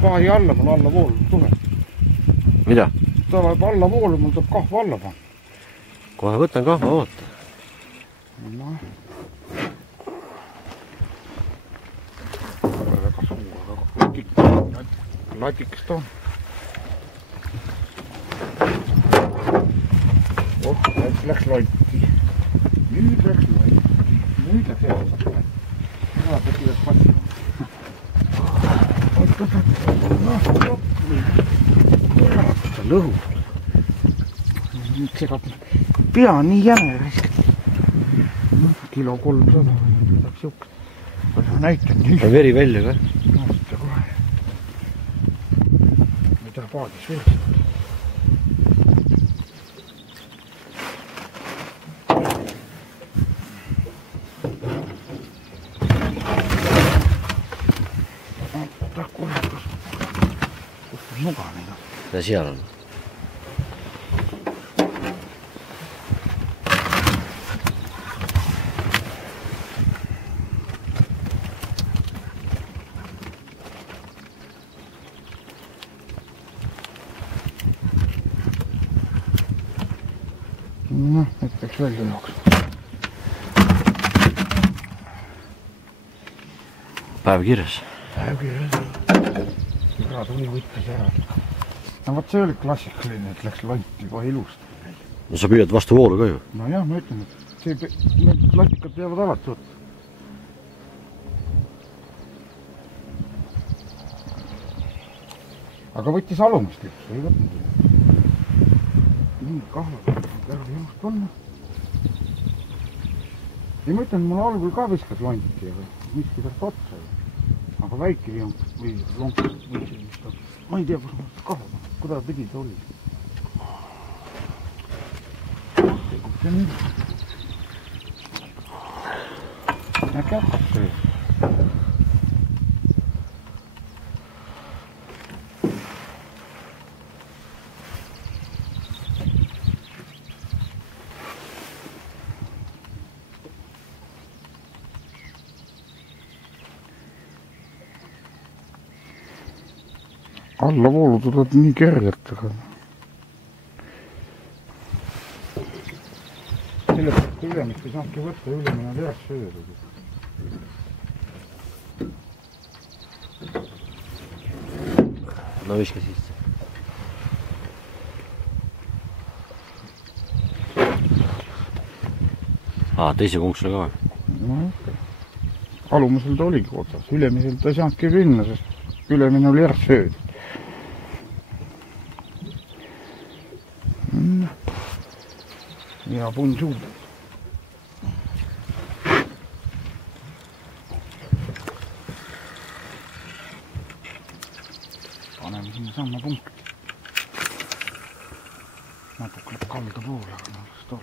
Pahi alla, mul alla voolu tuleb. Mida? Ta läheb alla voolu, mul tuleb kahva alla panna. Kohe võtan kahva, oota. No. Väga suur, aga latikas ta on. Läks lonti. Nüüd läks lonti. Nüüd läks eesast. Näed, et üles passi. Ta lõhub. Nüüd segab. Pea nii jäme risk. Kilo 300. Midagi siukest. Näitan nii. On veri välja ka? Näita kohe. Mida paadis veel? Nuga neid on. Ja seal on. Noh, et peaks välja jooksma. Päev kirjas. Päev kirjas. Iga tuli võttis ära. No võt see oli klassikaline, et läks lonti kohe ilusti. No sa püüad vastu voolu ka ju. No jah, ma ütlen, et need klassikad peavad alati võtta. Aga võttis alumast üks, ei võtnud. Nii kahva ära ilust panna. Ja ma ütlen, mul algul ka viskas lonti, aga miski pealt otsa. Aga väike viimast või lonk või sellist. Ma ei tea, kus ma kahva, kuda pidi see oli. Kus see nüüd? Äkki hakkab see. Alla voolu tuleb nii kergelt, aga sellepärast ülemist ei saanudki võtta, ülemine on üles söödud. No viska sisse. Teise konksule ka või? No, alumisel ta oligi otsas, ülemisel ta ei saanudki minna, sest ülemine oli ära söödud. Ja punn suuda. Paneme sinna samma punkti. Natuke kalda poole, aga sellest on.